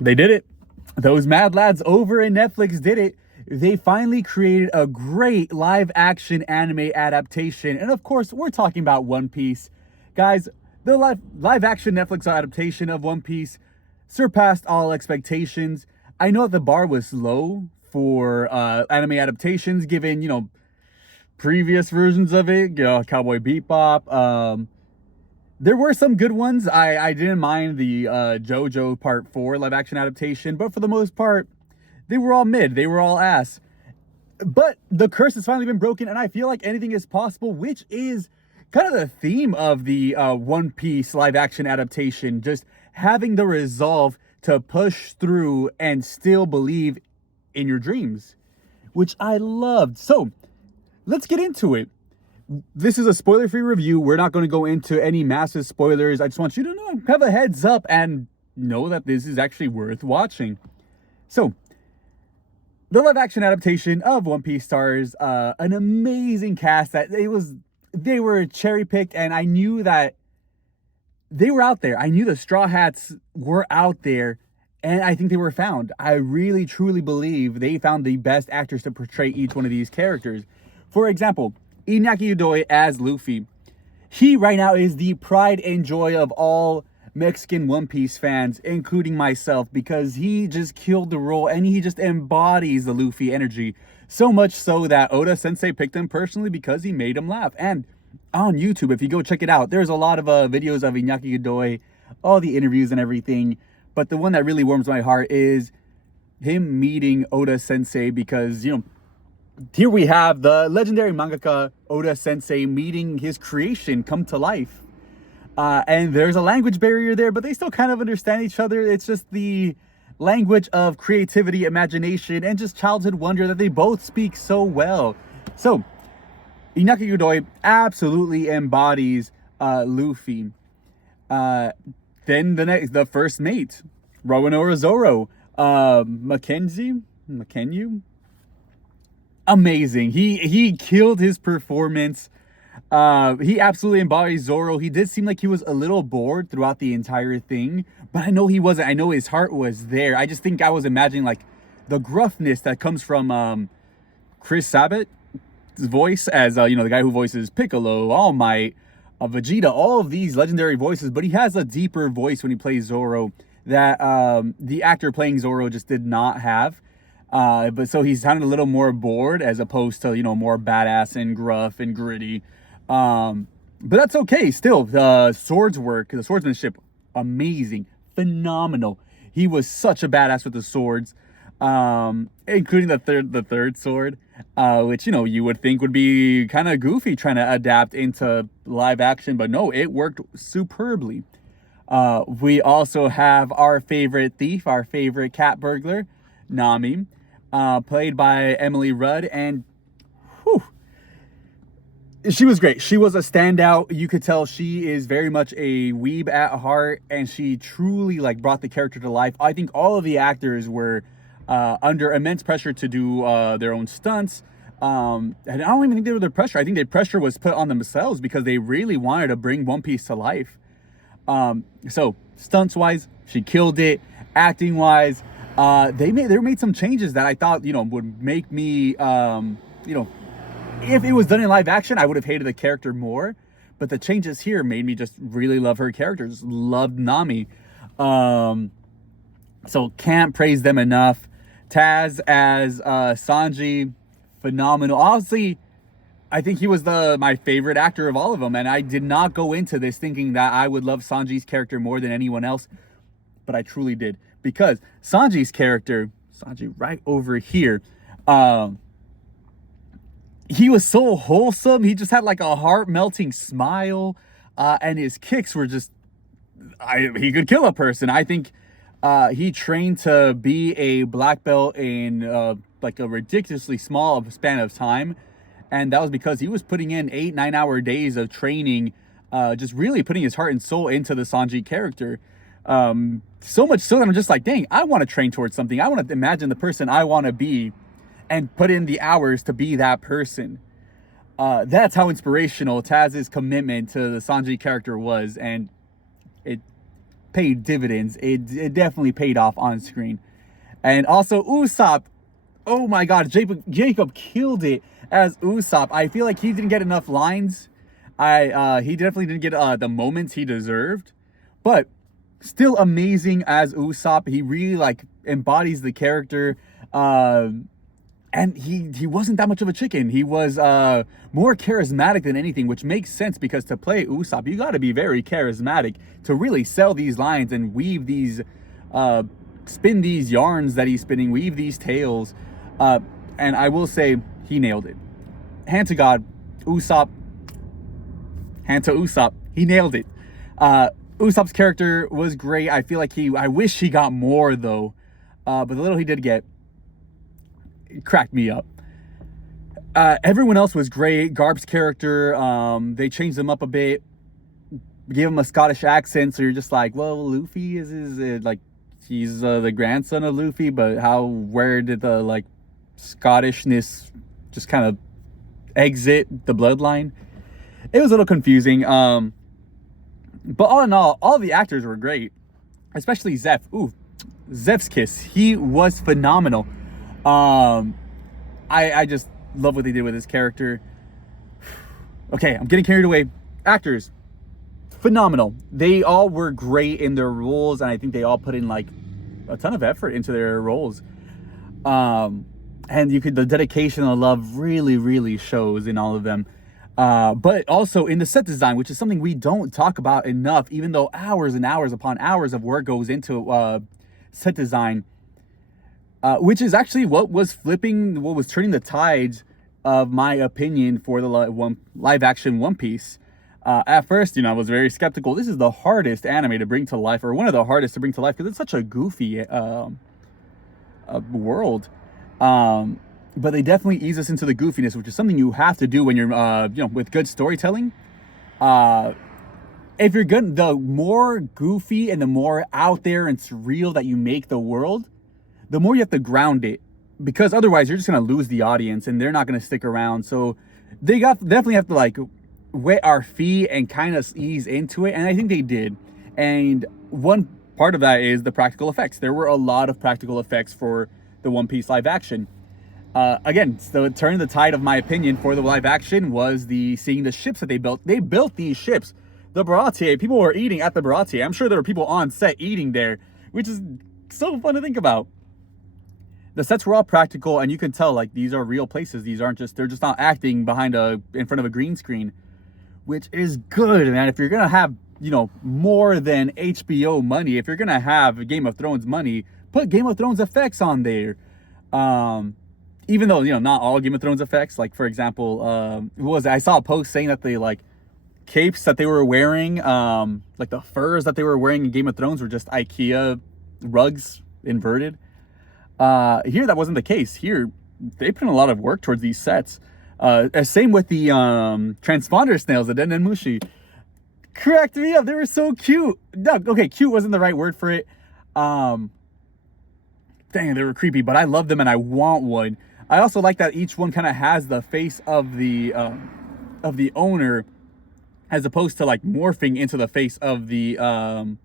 They did it. Those mad lads over in Netflix did it. They finally created a great live action anime adaptation. And of course, we're talking about One Piece. Guys, the live action Netflix adaptation of One Piece surpassed all expectations. I know that the bar was low for anime adaptations, given, previous versions of it, Cowboy Bebop. There were some good ones. I didn't mind the JoJo Part 4 live action adaptation, but for the most part, they were all mid. They were all ass. But the curse has finally been broken, and I feel like anything is possible, which is kind of the theme of the One Piece live action adaptation. Just having the resolve to push through and still believe in your dreams, which I loved. So let's get into it. This is a spoiler-free review. We're not going to go into any massive spoilers. I just want you to know, have a heads up and know that this is actually worth watching. So, the live-action adaptation of One Piece stars an amazing cast that they were cherry-picked, and I knew that they were out there. I knew the Straw Hats were out there, and I think they were found. I really, truly believe they found the best actors to portray each one of these characters. For example, Iñaki Udoy as Luffy. He right now is the pride and joy of all Mexican One Piece fans, including myself, because he just killed the role and he just embodies the Luffy energy. So much so that Oda Sensei picked him personally because he made him laugh. And on YouTube, if you go check it out, there's a lot of videos of Iñaki Udoy, all the interviews and everything. But the one that really warms my heart is him meeting Oda Sensei, because, here we have the legendary mangaka Oda Sensei meeting his creation come to life. And there's a language barrier there, but they still kind of understand each other. It's just the language of creativity, imagination, and just childhood wonder that they both speak so well. So, Iñaki Udoy absolutely embodies Luffy. Then the first mate, Rowanoa Zoro, Mackenzie? Amazing. He killed his performance. He absolutely embodies Zoro. He did seem like he was a little bored throughout the entire thing, but I know he wasn't. I know his heart was there. I just think I was imagining like the gruffness that comes from Chris Sabat's voice as the guy who voices Piccolo, All Might, Vegeta, all of these legendary voices, but he has a deeper voice when he plays Zoro that the actor playing Zoro just did not have. But so he sounded a little more bored as opposed to, more badass and gruff and gritty. But that's okay. Still, the swordsmanship, amazing, phenomenal. He was such a badass with the swords, including the third sword, which, you would think would be kind of goofy trying to adapt into live action, but no, it worked superbly. We also have our favorite thief, our favorite cat burglar, Nami, played by Emily Rudd, and she was great. She was a standout. You could tell she is very much a weeb at heart, and she truly brought the character to life. I think all of the actors were under immense pressure to do their own stunts, and I don't even think they were under pressure. I think the pressure was put on themselves because they really wanted to bring One Piece to life. So stunts wise, she killed it. Acting wise, they made some changes that I thought would make me if it was done in live action, I would have hated the character more. But the changes here made me just really love her character. Just loved Nami. So can't praise them enough. Taz as Sanji, phenomenal. Honestly, I think he was my favorite actor of all of them. And I did not go into this thinking that I would love Sanji's character more than anyone else. But I truly did. Because Sanji's character, Sanji right over here, he was so wholesome. He just had a heart-melting smile, and his kicks were just, he could kill a person. I think he trained to be a black belt in a ridiculously small span of time, and that was because he was putting in 8-9 hour days of training, just really putting his heart and soul into the Sanji character. So much so that I'm just dang, I want to train towards something. I want to imagine the person I want to be and put in the hours to be that person. That's how inspirational Taz's commitment to the Sanji character was. And paid dividends. It definitely paid off on screen. And also Usopp, oh my god, Jacob killed it as Usopp. I feel like he didn't get enough lines. He definitely didn't get the moments he deserved, but still amazing as Usopp. He really like embodies the character, and he wasn't that much of a chicken. He was more charismatic than anything, which makes sense because to play Usopp, you got to be very charismatic to really sell these lines and weave these, spin these yarns that he's spinning, weave these tales. And I will say he nailed it. Hand to God, Usopp. Hand to Usopp. He nailed it. Usopp's character was great. I feel like I wish he got more though. But the little he did get, it cracked me up. Everyone else was great. Garp's character, they changed him up a bit, gave him a Scottish accent, so you're just like, well, Luffy is like, he's the grandson of Luffy, but where did the like Scottishness just kind of exit the bloodline? It was a little confusing. But all in all the actors were great, especially Zeph. Ooh, Zeph's kiss, he was phenomenal. I just love what they did with his character. Okay, I'm getting carried away. Actors, phenomenal. They all were great in their roles, and I think they all put in like a ton of effort into their roles. And the dedication and the love really shows in all of them. But also in the set design, which is something we don't talk about enough, even though hours and hours upon hours of work goes into set design, which is actually what was turning the tides of my opinion for the live action One Piece. At first, I was very skeptical. This is the hardest anime to bring to life, or one of the hardest to bring to life, because it's such a goofy world. But they definitely ease us into the goofiness, which is something you have to do when you're, with good storytelling. If you're good, the more goofy and the more out there and surreal that you make the world, the more you have to ground it, because otherwise you're just going to lose the audience and they're not going to stick around. So they definitely have to like wet our feet and kind of ease into it. And I think they did. And one part of that is the practical effects. There were a lot of practical effects for the One Piece live action. Again, so turning the tide of my opinion for the live action was seeing the ships that they built. They built these ships. The Baratier, people were eating at the Baratier. I'm sure there were people on set eating there, which is so fun to think about. The sets were all practical, and you can tell like these are real places. They're just not acting in front of a green screen, which is good, man. If you're gonna have, more than HBO money, if you're gonna have Game of Thrones money, put Game of Thrones effects on there. Even though, not all Game of Thrones effects, like for example, I saw a post saying that the like capes that they were wearing, like the furs that they were wearing in Game of Thrones were just IKEA rugs inverted. Here that wasn't the case. Here they put in a lot of work towards these sets. Same with the transponder snails, the Dendenmushi. Cracked me up. They were so cute. No, okay, cute wasn't the right word for it. Dang, they were creepy, but I love them and I want one. I also like that each one kind of has the face of the owner, as opposed to like morphing into the face of the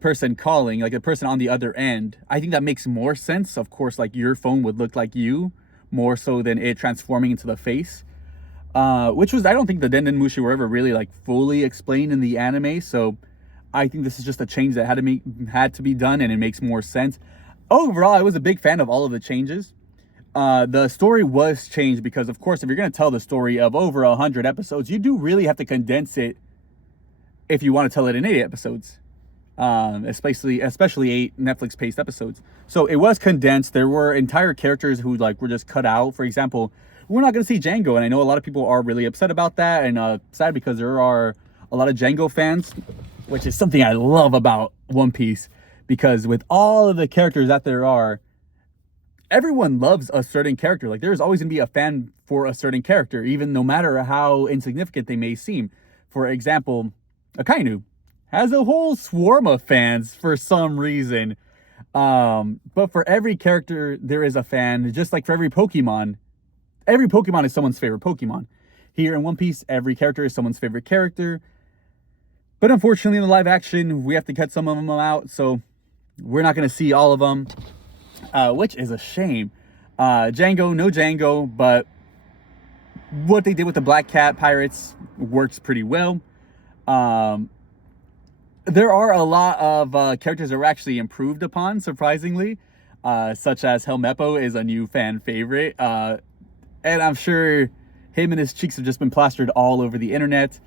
person calling, like the person on the other end. I think that makes more sense. Of course, like your phone would look like you more so than it transforming into the face, which was, I don't think the Dendenmushi were ever really like fully explained in the anime. So I think this is just a change that had to be done, and it makes more sense. Overall, I was a big fan of all of the changes. The story was changed because, of course, if you're going to tell the story of over 100 episodes, you do really have to condense it if you want to tell it in 80 episodes, especially 8 Netflix-paced episodes. So it was condensed. There were entire characters who like were just cut out. For example, we're not going to see Django, and I know a lot of people are really upset about that, and sad because there are a lot of Django fans, which is something I love about One Piece, because with all of the characters that there are, everyone loves a certain character. Like there's always gonna be a fan for a certain character, even no matter how insignificant they may seem. For example, Akainu has a whole swarm of fans for some reason. But for every character, there is a fan, just like for every Pokemon. Every Pokemon is someone's favorite Pokemon. Here in One Piece, every character is someone's favorite character. But unfortunately, in the live action, we have to cut some of them out, so we're not going to see all of them, which is a shame. Django, no Django, but what they did with the Black Cat pirates works pretty well. There are a lot of characters that were actually improved upon, surprisingly, such as Helmeppo is a new fan favorite, and I'm sure him and his cheeks have just been plastered all over the internet.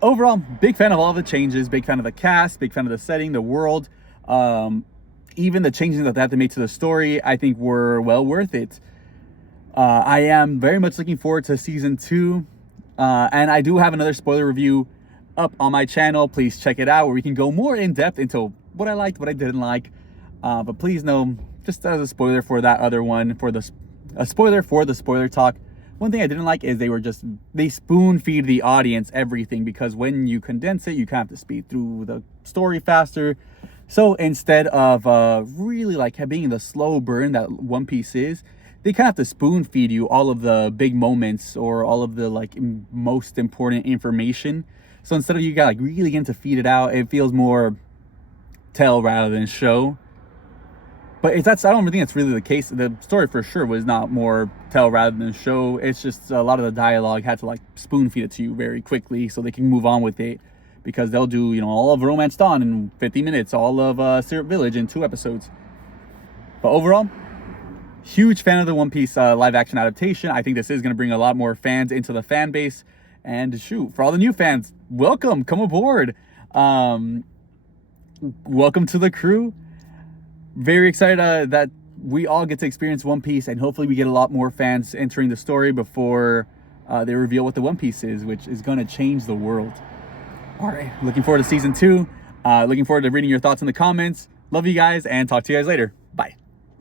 Overall, big fan of all the changes, big fan of the cast, big fan of the setting, the world, even the changes that they have to make to the story, I think were well worth it. I am very much looking forward to season 2, and I do have another spoiler review up on my channel. Please check it out, where we can go more in depth into what I liked, what I didn't like. But please know, just as a spoiler for that other one, a spoiler for the spoiler talk, one thing I didn't like is they spoon feed the audience everything, because when you condense it, you kind of have to speed through the story faster. So instead of really like being the slow burn that One Piece is, they kind of have to spoon feed you all of the big moments or all of the like most important information. So instead of you got like really getting to feed it out, it feels more tell rather than show. But I don't think that's really the case. The story for sure was not more tell rather than show. It's just a lot of the dialogue had to like spoon feed it to you very quickly so they can move on with it, because they'll do, you know, all of Romance Dawn in 50 minutes, all of Syrup Village in 2 episodes. But overall, huge fan of the One Piece live action adaptation. I think this is going to bring a lot more fans into the fan base. And shoot, for all the new fans, welcome, come aboard. Welcome to the crew. Very excited that we all get to experience One Piece, and hopefully we get a lot more fans entering the story before they reveal what the One Piece is, which is going to change the world. All right, looking forward to season 2. Looking forward to reading your thoughts in the comments. Love you guys, and talk to you guys later.